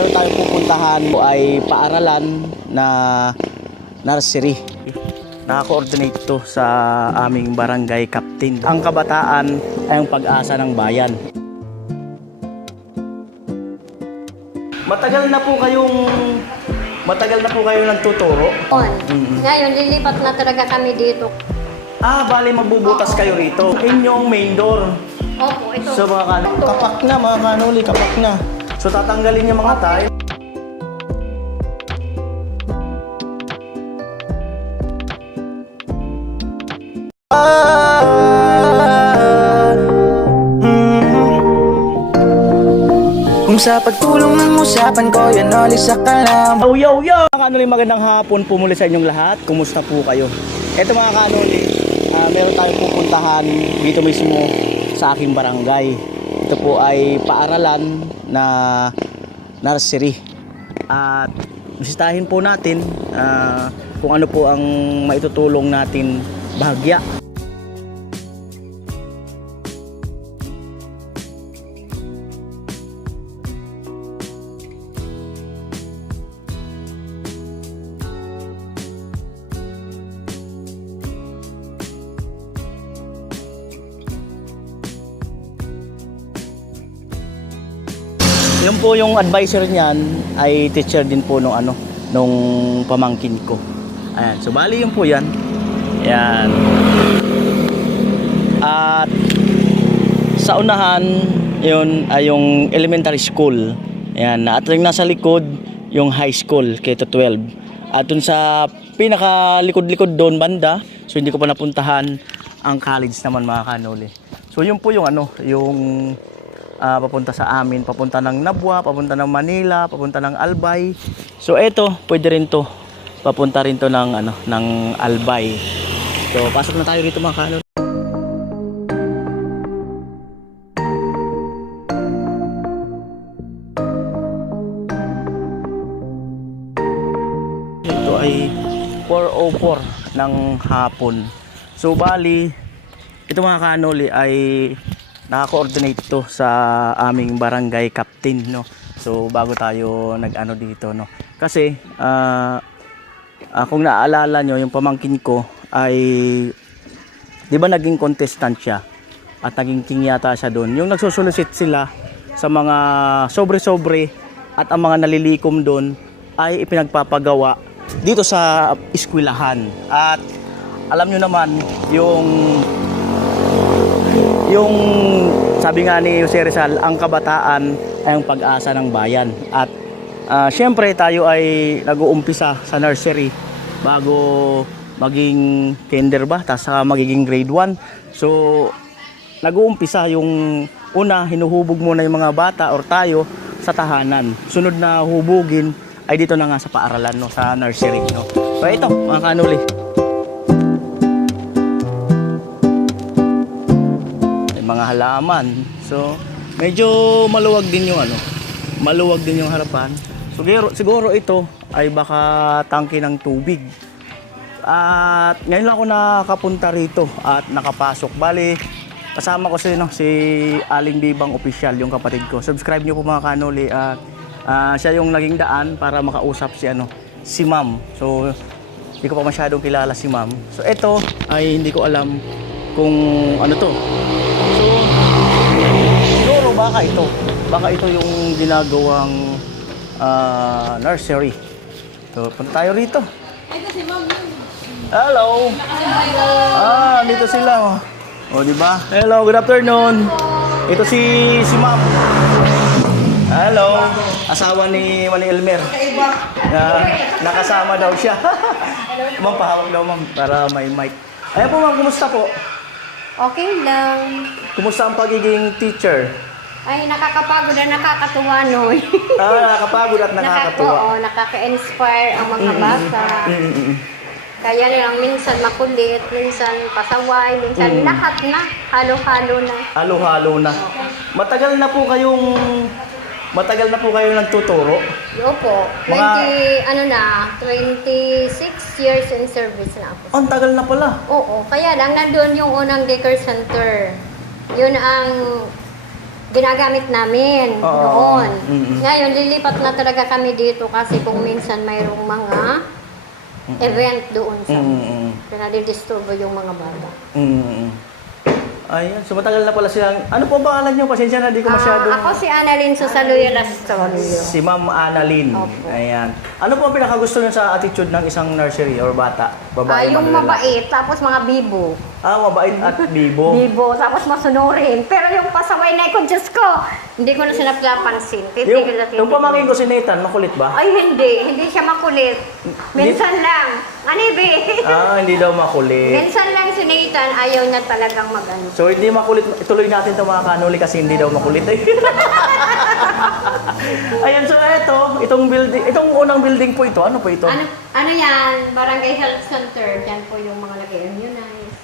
meron tayong pupuntahan ay paaralan na nursery. Naka-coordinate to sa aming barangay captain. Ang kabataan ay ang pag-asa ng bayan. Matagal na po kayong nagtuturo? Ngayon, lilipat na talaga kami dito. Bali magbubutas kayo rito. Inyong main door. Opo, ito. So kapak na mga kanuli, kapak na. So tatanggalin yung mga tile. Kung sa pagtulong ng usapan ko, yan ulit sa kalam. Yo! Mga kanuli, magandang hapon po muli sa inyong lahat. Kumusta po kayo? Eto mga kanuli, meron tayong pupuntahan dito mismo sa aking barangay. Ito po ay paaralan na nursery. At bisitahin po natin kung ano po ang maitutulong natin bahagya. Yung po yung advisor niyan ay teacher din po nung pamangkin ko. Ayan, so bali yun po yan. Ayan. At sa unahan, yun ay yung elementary school. Ayan, at yung nasa likod, yung high school, K-12. At dun sa pinakalikod-likod doon banda, so hindi ko pa napuntahan ang college naman mga kanoli. So yun po yung papunta sa amin, papunta ng Nabwa, papunta ng Manila, papunta ng Albay. So eto, pwede rin to. Papunta rin to ng Albay. So pasok na tayo dito mga kanol. Ito ay 4:04 ng hapon. So bali, ito mga kanoli ay naka-coordinate to sa aming barangay captain, no. So bago tayo nag-ano dito, no. Kasi kung naaalala nyo, yung pamangkin ko ay 'di ba naging contestant siya at naging king yata siya doon. Yung nagsusulisit sila sa mga sobre-sobre at ang mga nalilikom doon ay ipinagpapagawa dito sa eskwelahan. At alam nyo naman yung sabi nga ni Jose Rizal, ang kabataan ay ang pag-asa ng bayan. At syempre tayo ay nag-uumpisa sa nursery bago maging kinder ba, tapos magiging grade 1. So nag-uumpisa yung una, hinuhubog muna yung mga bata or tayo sa tahanan. Sunod na hubugin ay dito na nga sa paaralan, no, sa nursery, no. So ito mga kanuli, mga halaman. So medyo maluwag din yung harapan. So siguro ito ay baka tangke ng tubig. At ngayon lang ako nakapunta rito at nakapasok. Bali kasama ko si Aling Bibang Official, yung kapatid ko. Subscribe niyo po mga kanoli. At siya yung naging daan para makausap si Ma'am. So hindi ko pa masyadong kilala si Ma'am. So ito ay hindi ko alam kung ano to. So, siguro baka ito yung ginagawang nursery. So, punta tayo rito. Hello. Dito sila. Oh, di ba? Hello, good afternoon. Ito si Ma'am. Hello. Asawa ni Elmer. Nakasama daw siya. Ma'am, pahawak daw ma'am para may mic. Ayan po ma'am, kumusta po? Okay lang. Kumusta ang pagiging teacher? Ay, nakakapagod at nakakatuwa, no? Nakakapagod at nakakatuwa. Oo, nakaka-inspire ang mga bata. Kaya nilang minsan makulit, minsan pasaway, minsan lahat na. Halo-halo na. Halo-halo na. Matagal na po kayong nagtuturo? Opo. 26 years in service na ako. Ang tagal na pala. Oo. Kaya lang nandun yung unang daycare center. Yun ang ginagamit namin Oo. noon. Mm-mm. Ngayon, lilipat na talaga kami dito kasi kung minsan mayroong mga event doon sa pinadidisturbo yung mga bata. Ayan, so matagal na pala silang... Ano po ang pangalan niyo? Pasensya na, di ko masyadong... Ako si Annalyn Susaluyo Lastorio. Si Ma'am Annalyn. Opo. Ayan. Ano po ang pinakagusto niyo sa attitude ng isang nursery or bata? Babae, Yung man o lalaki? mabait, tapos mga bibo. Mabait at bibo. Bibo, tapos masunurin. Pero yung pasaway na ko, Diyos ko, hindi ko na sila pinapansin. Titigil na titigil. Yung pamangkin ko si Nathan, makulit ba? Ay, hindi siya makulit. Minsan lang. Anibi. Hindi daw makulit. Minsan lang si Nathan, ayaw niya talagang magano. So hindi makulit, ituloy natin ito mga kanuli kasi hindi daw makulit. Ayan, so itong building, itong unang building po ito, ano po ito? Ano yan? Barangay Health Center. Yan po yung mga nag-immunize.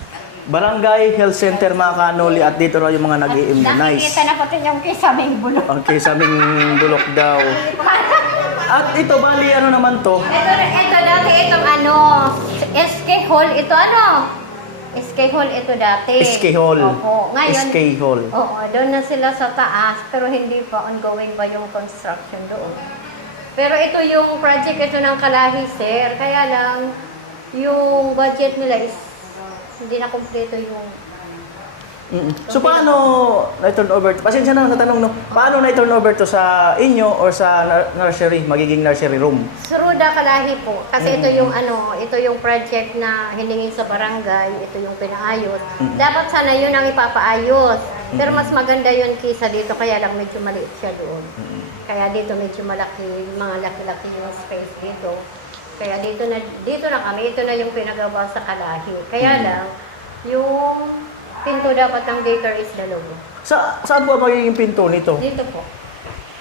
Barangay Health Center mga kanuli at dito na yung mga nag-i-immunize. Nakikita na pati yung kisaming bulok. Okay, sabing bulok daw. At ito, bali ano naman to? Ito dati, itong SK Hall. Ito SK Hall ito dati. SK Hall. Opo. Ngayon, SK Hall. oo, doon na sila sa taas, pero hindi pa ongoing pa yung construction doon. Pero ito yung project ito ng Kalahi, sir. Kaya lang, yung budget nila is hindi na kumpleto yung... So paano na-turn over? Pasensya na natanong no. Paano na-turn over to sa inyo or sa nursery, magiging nursery room? Suruda Kalahi po. Kasi ito yung ito yung project na hiningi sa barangay, ito yung pinaayos. Dapat sana yun ang ipapaayos. Pero mas maganda yun kaysa dito, kaya lang medyo maliit siya doon. Kaya dito medyo malaki, mga laki-laki yung space dito. Kaya dito na kami, ito na yung pinagawa sa Kalahi. Kaya lang, yung pinto dapat ng daycare is dalawa. Saan po magiging pinto nito? Dito po.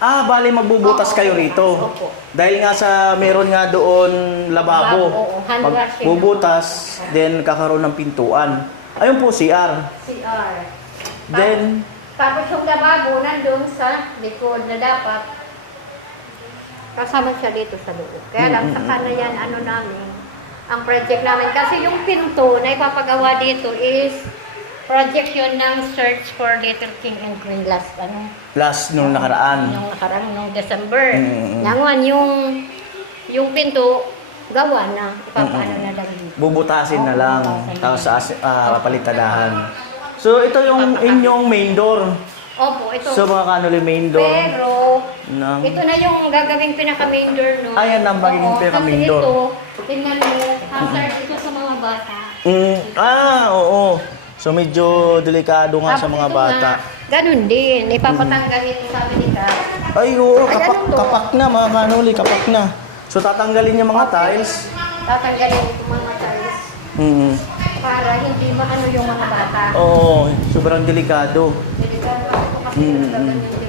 Bali magbubutas kayo rito. Opo. Dahil nga meron nga doon lababo. Oo, hand washing. Magbubutas, then kakaroon ng pintuan. Ayun po, CR. CR. Then, Tapos yung lababo nandun sa likod na dapat kasama siya dito sa loob. Kaya lang, saka na yan, namin, ang project namin. Kasi yung pinto na ipapagawa dito is project yun ng Search for Little King and Queen last nung nakaraan. nung December. Nanguan, yung pinto, gawa na, ipapaano na lang dito. Bubutasin na lang. Tapos palitadahan. So, ito yung inyong main door. Opo, ito. So, mga kanuli main door. Pero, ng... ito na yung gagawing pinaka-main door, no? Ayan ang magiging pinaka-main door. Kasi ito, tingnan mo, hazard ito sa mga bata. Oo. So, medyo delikado nga sa mga Tapos ito bata. nga, ganun din. Ipapatanggalin yung sabi ni Kat. Ay, oo. Ay, ganun to. Kapak na, mga kanuli. Kapak na. So, tatanggalin yung mga tiles. Tatanggalin itong mga tiles para hindi maano yung mga bata. Oo. Sobrang delikado. Delikado ako kasi ganun din.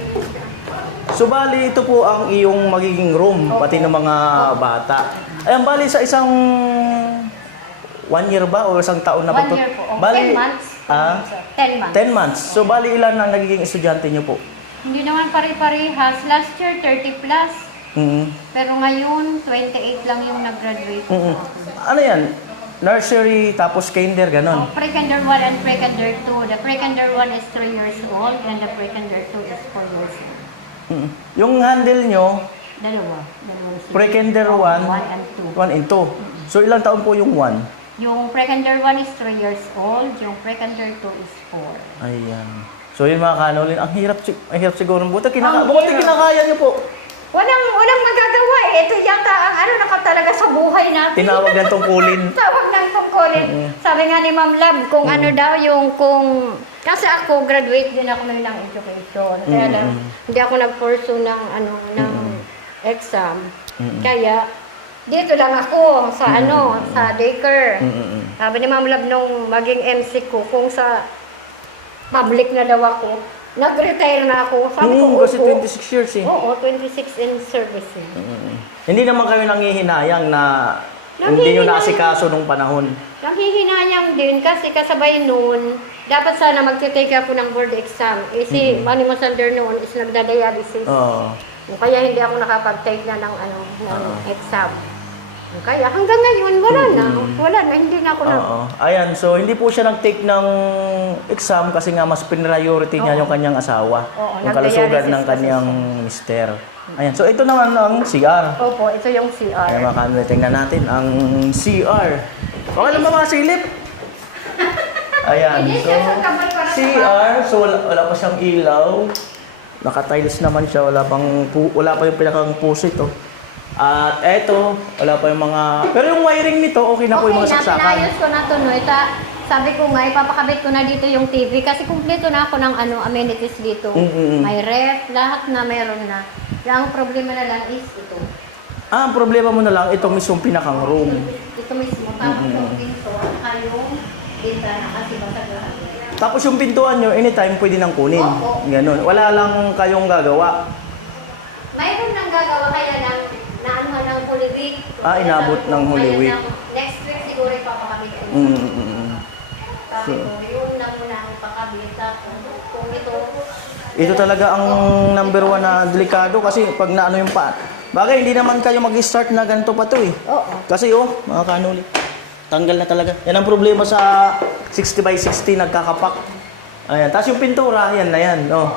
So, bali, ito po ang iyong magiging room, pati ng mga bata. Ayan, bali sa isang 1 year ba o isang taon na 1 year po. Oh, 10 months. 10 months. 10 months. So, bali, ilan ang nagiging estudyante niyo po? Hindi naman pare-parehas. Last year, 30 plus. Pero ngayon, 28 lang yung nag-graduate. Ano yan? Nursery, tapos kinder, ganon. Pre-kinder 1 and pre-kinder 2. The pre-kinder 1 is 3 years old and the pre-kinder 2 is 4 years old. Yung handle nyo, Dalawa pre-kinder 1, 1 and 2. 1 and 2. So, ilang taon po yung 1? Yung pre-kinder 1 is 3 years old, yung pre-kinder 2 is 4. Ayan. So, yun mga kanolin, ang hirap siguro. Buti Ang kinakaya nyo po. Walang magagawa eh. Ito yata ang nakatalaga sa buhay natin. Tinawag ng tungkulin. Tawag ng tungkulin. Sabi nga ni Ma'am Lab, kung ano daw kasi ako, graduate din ako ng education. Kaya lang, hindi ako nag-pursue ng exam. Kaya, dito lang ako sa daycare. Sabi ni Ma'am Lab nung maging MC ko, kung sa public na daw ako, nag-retire na ako. Sabi ko, Kasi 26 years eh. Oo, 26 in service. Hindi naman kami nanghihinayang na hindi nyo naasikaso nung panahon. Nanghihinayang din kasi kasabay noon, dapat sana magte-take ako ng board exam. Si Manny Masander noon is nagda-dialysis. Oo. Kaya hindi ako nakapag-take na ng exam. Kaya hanggang ngayon, wala na, hindi na ako na. Oo. Ayan, so hindi po siya nag-take ng exam kasi nga mas priority niya yung kanyang asawa. Oo, Yung kalusugan nag-dialysis ng kanyang mister. Ayan, so ito naman ang CR. Opo, ito yung CR. Ayan mga kanuli, tingnan natin ang CR. Okay lang ba mga silip? Ayan, so CR, so wala pa siyang ilaw. Naka-tiles naman siya, wala pa yung pinakang pusit oh. At eto, wala pa yung mga... Pero yung wiring nito, okay na po yung mga saksakan. Pinayos ko na to, no. Sabi ko nga, ipapakabit ko na dito yung TV kasi kumpleto na ako ng amenities dito. May ref, lahat na meron na. Ang problema na lang is ito. Ang problema mo na lang, ito mismong pinakang room. Ito mismo, tapos yung pinto, at yung bintana kasi basag lahat. Tapos yung pintuan nyo, anytime pwede nang kunin. Oo. Ganun. Wala lang kayong gagawa. Mayroon nang gagawa kaya ng naanuhan ng Holy Week. Inabot ng Holy Week. Next week siguro ipapakabit ko. Sabi ko, yun na muna ang pakabit. Tapos kung Ito talaga ang number one na delikado kasi pag naano yung pa. Bagay, hindi naman kayo mag-start na ganito pa to eh. Oo. Kasi mga kanuli, tanggal na talaga. Yan ang problema sa 60 by 60 nagkakapak. Ayan. Tapos yung pintura, yan na yan. Oh.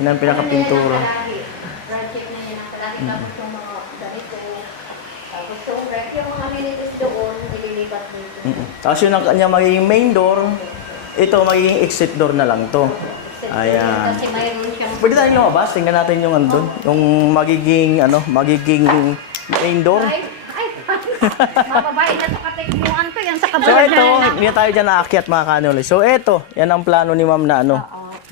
Yan ang pinaka-pintura. Project na yan ang kalaki. Tapos yung mga ganito. Tapos yung ref, yung mga amenities doon, nililipat dito. Tapos yun ang kanya magiging main door. Ito magiging exit door na lang to. Ayan. Kasi mayroon siyang... Pwede tayo lumabas. Tingnan natin yung andun. Yung magiging main door. Ay, mababae na sa katekmuan ko yan sa So kabayan. ito, hindi na tayo dyan naakyat mga kanuli. So ito, yan ang plano ni ma'am na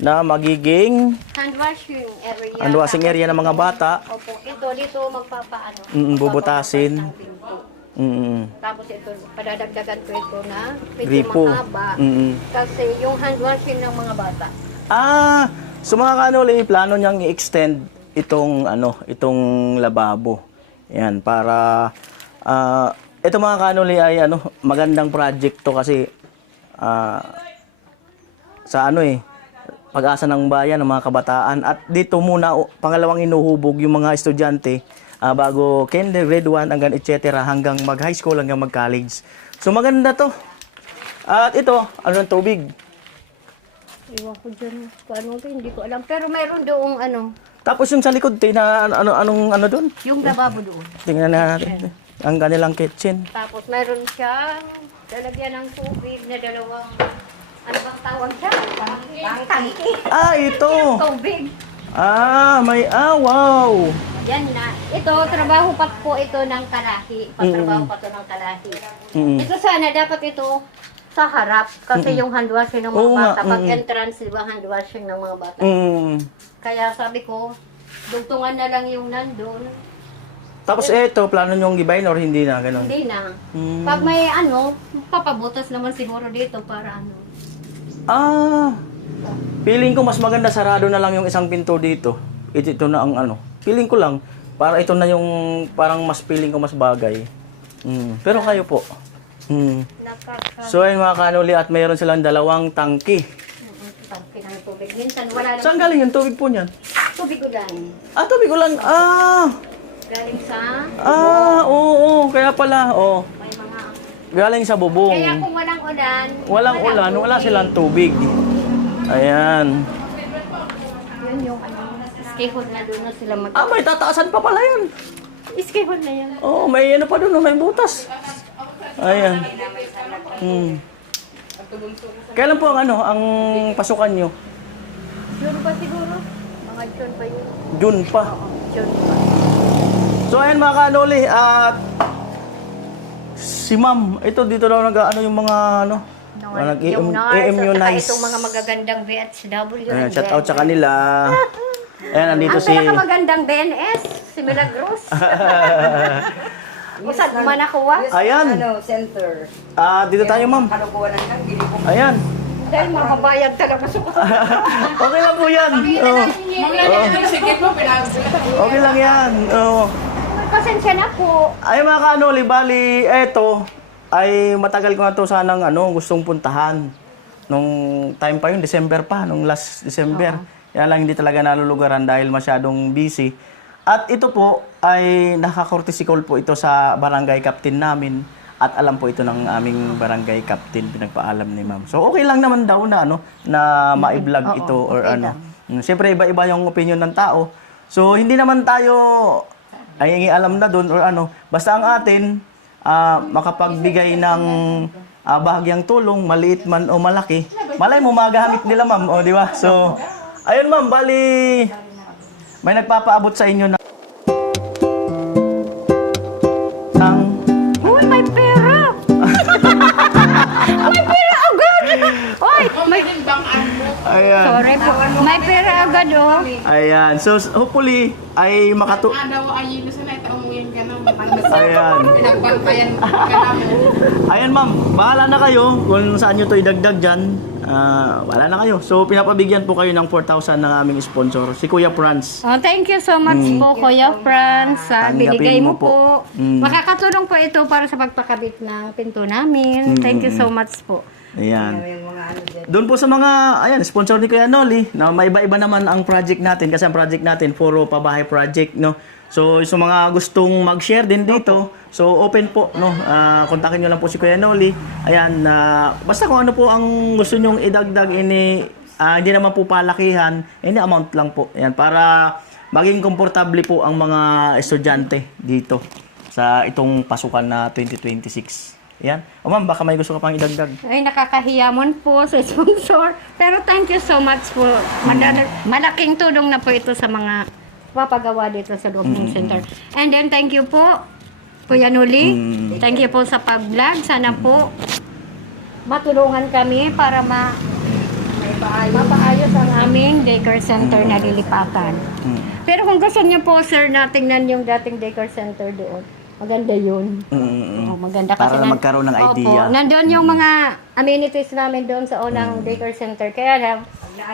na magiging Hand washing area. hand washing area ng mga bata. Opo, ito dito magpapaano. Bubutasin. Magpapabutas ng pinto. Tapos ito, padadagdagan ko ito na medyo Gripo. mahaba. Kasi yung hand washing ng mga bata. So mga kanuli, plano niyang i-extend itong lababo. Yan, para ito mga kanuli ay magandang project to kasi sa pag-asa ng bayan ng mga kabataan at dito muna pangalawang inuhubog yung mga estudyante bago kinder, grade 1 hanggang etc. hanggang mag-high school hanggang mag-college. So maganda to. At ito, ang tubig? Iwan ko dyan. Paano ito? Hindi ko alam. Pero mayroon doong Tapos yung sa likod, anong doon? yung lababo doon. Tingnan natin. Ang kanilang kitchen. Tapos mayroon siyang lalagyan ng tubig na dalawang, ano bang tawag siya? Tangki. Ito! Tubig. Wow! Yan na. Ito, trabaho pa po ito ng kalahi. Pagtrabaho pa ito ng kalahi. Ito sana, dapat ito sa harap. Kasi yung hand washing ng mga Oo nga, bata, pag entrance, di ba, hand washing ng mga bata. Kaya sabi ko, dugtungan na lang yung nandun. Tapos ito, plano nyong gibayin or hindi na? Ganun. Hindi na. Pag may papabutas naman siguro dito para Feeling ko mas maganda sarado na lang yung isang pinto dito. Ito na ang Feeling ko lang, para ito na yung parang mas feeling ko mas bagay. Pero kayo po. So ayun mga kanuli at mayroon silang dalawang tangki. Tangki ng tubig. Minsan wala Saan galing yung tubig po niyan? tubig ulan. Tubig ulan. Galing sa Oo, kaya pala. may mga... Galing sa bubong. Kaya kung walang ulan... Wala silang tubig. Ayan. Yun yung schedule na doon na sila mag... May tataasan pa pala yun. Schedule na yan. May pa doon, may butas. Ayan. Kailan po ang pasukan nyo? June pa siguro. Mga June pa yun. June pa. June pa. So ayan mga kanoli, at si ma'am, ito dito daw yung mga nag-immunize. Itong mga magagandang BHW. Ayan, shout out sa kanila. Ayan, nandito Ang pinakamagandang BNS, si Milagros. Usad man ako Ayan. Center. Dito tayo ma'am. Kalukuhan ng gili ko. Ayan. Dahil makabayad talaga sa Okay lang po yan. Okay lang yan. Pasensya na po. Ay mga kanoli, bali, eto, ay matagal ko na to sanang gustong puntahan. Nung time pa yun, December pa, nung last December. Yan lang hindi talaga nalulugaran dahil masyadong busy. At ito po ay naka-courtesy call po ito sa barangay captain namin at alam po ito ng aming barangay captain, pinagpaalam ni ma'am. So okay lang naman daw na na ma-vlog ito or okay ano. Siyempre iba-iba yung opinion ng tao. So hindi naman tayo ay alam na doon or ano. Basta ang atin makapagbigay ng bahagyang tulong, maliit man o malaki. Malay mo magamit nila ma'am, o di ba? So ayun ma'am, bali may nagpapaabot sa inyo ng Uy, may pera! May pera agad! Uy, ayan. sorry po. May pera agad, oh. Ayan. So hopefully ay Ayan. Ayan ma'am, bahala na kayo kung saan nyo to idagdag dyan. Bahala na kayo. So pinapabigyan po kayo ng 4,000 ng aming sponsor, si Kuya Franz. Oh, thank you so much po, Kuya Franz, sa Tanggapin binigay mo mo po. po. Makakatulong po ito para sa pagpakabit ng pinto namin. Thank you so much po. Ayan. Doon po sa mga, ayan, sponsor ni Kuya Noli, na may iba-iba naman ang project natin kasi ang project natin, puro pabahay project, no? So, sa mga gustong mag-share din dito, so open po, no? Kontakin nyo lang po si Kuya Noli. Ayan, basta kung ano po ang gusto nyong idagdag, hindi naman po palakihan, any amount lang po. Ayan, para maging komportable po ang mga estudyante dito sa itong pasukan na 2026. Ayan. O ma'am, baka may gusto ka pang idagdag. Ay, nakakahiyamon po sa sponsor. Pero thank you so much po. Malaking tulong na po ito sa mga papagawa dito sa loob ng center. And then, thank you po, Kuya Noli. Thank you po sa pag-vlog. Sana po matulungan kami para mapaayos ang aming daycare center na lilipatan. Pero kung gusto niyo po, sir, na tingnan yung dating daycare center doon. Maganda yun. Oh, maganda kasi Para magkaroon ng idea. Opo, nandun yung mga amenities namin doon sa unang daycare center. Kaya lang,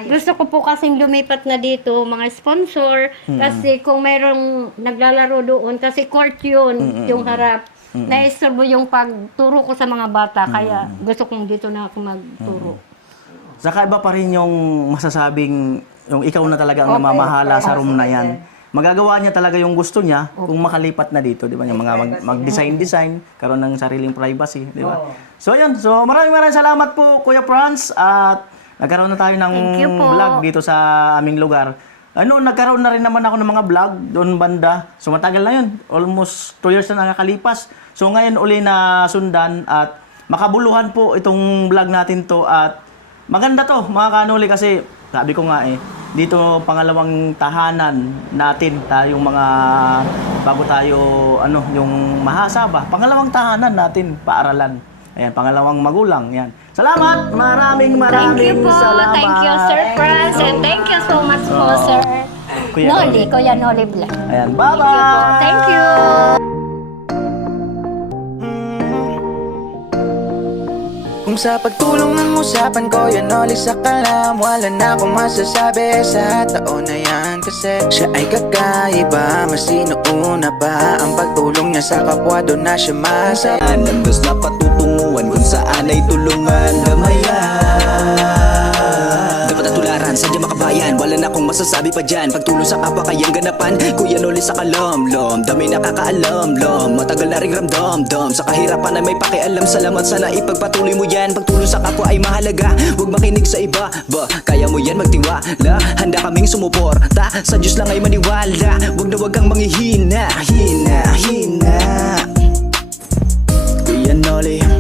gusto ko po kasing lumipat na dito, mga sponsor. Kasi kung mayroong naglalaro doon, kasi court yun, yung harap. Naisturbo yung pagturo ko sa mga bata. Kaya gusto kong dito na ako magturo. Saka iba pa rin yung masasabing, yung ikaw na talaga ang namamahala sa room na yan. Magagawa niya talaga yung gusto niya kung makalipat na dito, di ba? Yung mga mag-design, karoon ng sariling privacy, di ba? So, yun. So, maraming salamat po, Kuya Franz. At nagkaroon na tayo ng Thank you po. vlog dito sa aming lugar. Nagkaroon na rin naman ako ng mga vlog doon banda. So, matagal na yun. Almost 2 years na nakakalipas. So, ngayon uli na sundan at makabuluhan po itong vlog natin to. At maganda to, mga kanuli, kasi sabi ko nga dito pangalawang tahanan natin, tayong mga bago tayo yung mahasaba, pangalawang tahanan natin, paaralan. Ayan, pangalawang magulang, yan. Salamat, maraming Thank you po. salamat. Thank you, Sir Franz. And thank you so much po, Sir Kuya Noli. Kuya Noli Vlog. Ayan, bye-bye. Thank you. Kung sa pagtulong ng usapan ko yun ulit sa kalam, wala na akong masasabi sa taon na yan. Kasi siya ay kakaiba, mas sinuuna pa ang pagtulong niya sa kapwa, doon na siya masaya. Nagdos na patutunguhan kung saan ay tulungan damayan. Dapat ang tularan, sadya makabayan. Wala na akong masasabi pa dyan. Pagtulong sa kapwa kayang ganapan. Kuya Noli sa kalamlam, dami nakakaalam-lam. Matagal na ring ramdam-dam, sa kahirapan ay may pakialam. Salamat, sana ipagpatuloy mo yan. Pagtulong sa kapwa ay mahalaga, huwag makinig sa iba. Kaya mo yan, magtiwala. Handa kaming sumuporta, sa Diyos lang ay maniwala. Huwag na huwag kang manghihina, hina. Kuya Noli.